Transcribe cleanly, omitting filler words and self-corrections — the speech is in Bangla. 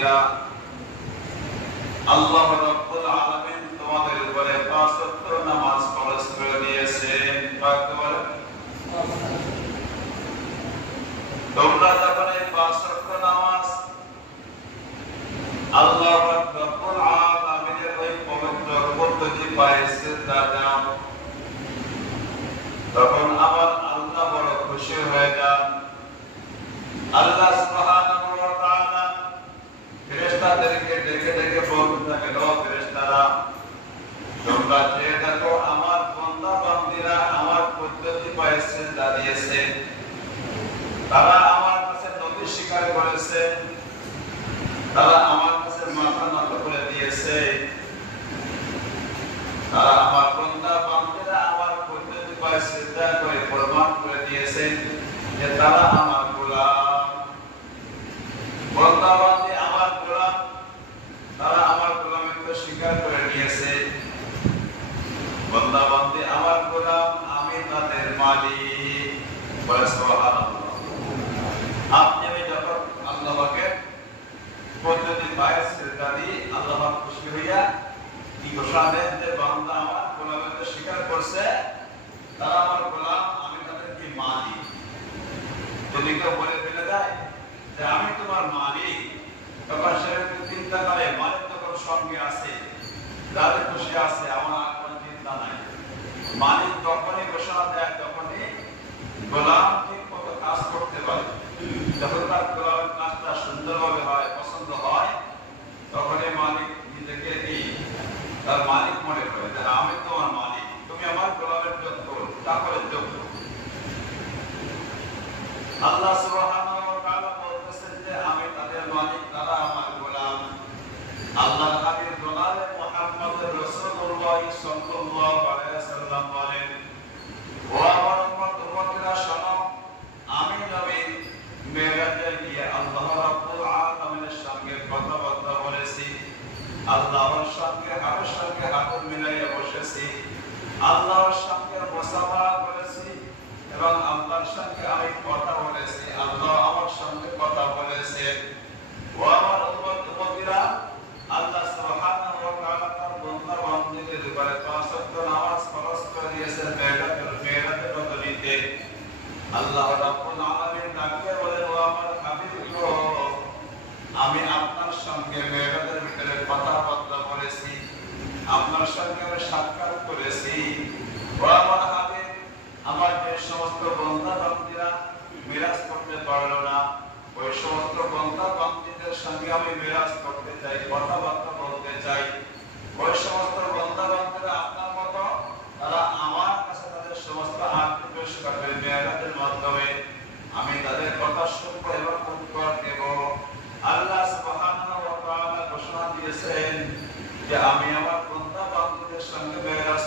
উম্মতিরা, আল্লাহ রাব্বুল আলামিন তোমাদের উপরে ৫ ওয়াক্ত নামাজ ফরজ করে দিয়েছেন। তোমরা যখন এই ৫ ওয়াক্ত নামাজ আল্লাহ রাব্বুল আলামিনের ওই পবিত্র পদ্ধতি পায়ে সিজদা দাও, তখন আমার আল্লাহ বড় খুশি হয়ে যান। আল্লাহ সুবহানাহু ওয়া তাআলা ফেরেশতাদেরকে ডেকে ডেকে বলতে থাকেন, ও ফেরেশতারা, তোমরা যে দেখো আমার বান্দা বান্দীরা আমার পদ্ধতি পায়ে সিজদা দিয়েছে, তারা আমার কাছে নবী স্বীকার করেছে, তারা আমার কাছে মাথা নত করে দিয়েছে, তারা আমার বান্দা বান্দীরা আমার পদ্ধতি পায়ে সিজদা করে প্রমাণ করে দিয়েছে যে তারা আমার গোলাম। বান্দা বান্দী আমার গোলাম, তারা আমার গোলামিত্ব স্বীকার করে নিয়েছে। বান্দা বান্দী আমার গোলাম, আমি তাদের মালিক। বলে সুবহানাল্লাহ। আপনি আমি যখন আল্লাহ পাকের পদ্ধতি পায়ে সিজদা দিই, আল্লাহ পাক খুশি হইয়া কি ঘোষণা দেন যে বান্দা আমার গোলামিত্ব স্বীকার করছে, তারা আমার গোলাম, আমি তাদের কি মালিক। যদি কেউ বলে ফেলে দেয় যে আমি তোমার মালিক, তখন সে চিন্তা করে মালিক তখন সঙ্গে আছে, যাদের খুশি আছে, আমার কোনো চিন্তা নাই। মালিক তখনই ঘোষণা দেয় যখনই গোলাম ঠিক মতো কাজ করতে পারে, যখন তার গোলামের কাজটা সুন্দরভাবে হয়, পছন্দ হয়, তখনই মালিক নিজেকে তার মালিক মনে করে যে আমি তোমার মালিক, তুমি আমার গোলামের যোগ্য, চাকরের যোগ্য। আল্লাহ সুবহানাহু ওয়া তাআলা বলতেছেন যে আমি তাদের মালিক, তারা আমার গোলাম। আল্লাহর হাবিব জনাবে মুহাম্মদ রাসূলুল্লাহ সাল্লাল্লাহু আলাইহি ওয়াসাল্লাম বলেন, ও আমার উম্মতরা শোনো, আমি নবী মেরাজে গিয়ে আল্লাহ রাব্বুল আলামিনের সঙ্গে কথাবার্তা বলেছি, আল্লাহর সঙ্গে হাত মিলাইয়া বসেছি, আল্লাহর সঙ্গে মুসাফাহা করেছি এবং আল্লাহর সঙ্গে আমি কথা বলেছি, আল্লাহ আমার সঙ্গে কথা বলেছেন। ও আমার উম্মতরা, আল্লাহ সুবহানাহু ওয়া তাআলা তার বান্দা বান্দীদের উপরে ৫ ওয়াক্ত নামাজ ফরজ করে দিয়েছেন মেরাজের বদলিতে। আল্লাহ রাব্বুল আলামিন ডাকে বলেন, ও আমার হাবিব গো, আমি আপনার সঙ্গে মেরাজের ভিতরে কথাবার্তা বলেছি, আপনার সঙ্গে আমি সাক্ষাৎ করেছি। ও আমার হাবিব, আমার যে সমস্ত বান্দা বান্দীরা মিরাজ করতে পারলো না, ওই সমস্ত বান্দা বান্দীদের সঙ্গে আমি মিরাজ করতে চাই, কথাবার্তা বলতে চাই। ওই সমস্ত বান্দা বান্দীরা আপনার মতো, তারা আমার কাছে তাদের সমস্ত আত্মীয় পেশ করবে মেরাজের মাধ্যমে, আমি তাদের কথা শুনবো এবং উত্তর দেব। আল্লাহ সুবহানাহু ওয়া তাআলা ঘোষণা দিয়েছেন যে আমি আমার বান্দা বান্দীদের সঙ্গে মিরাজ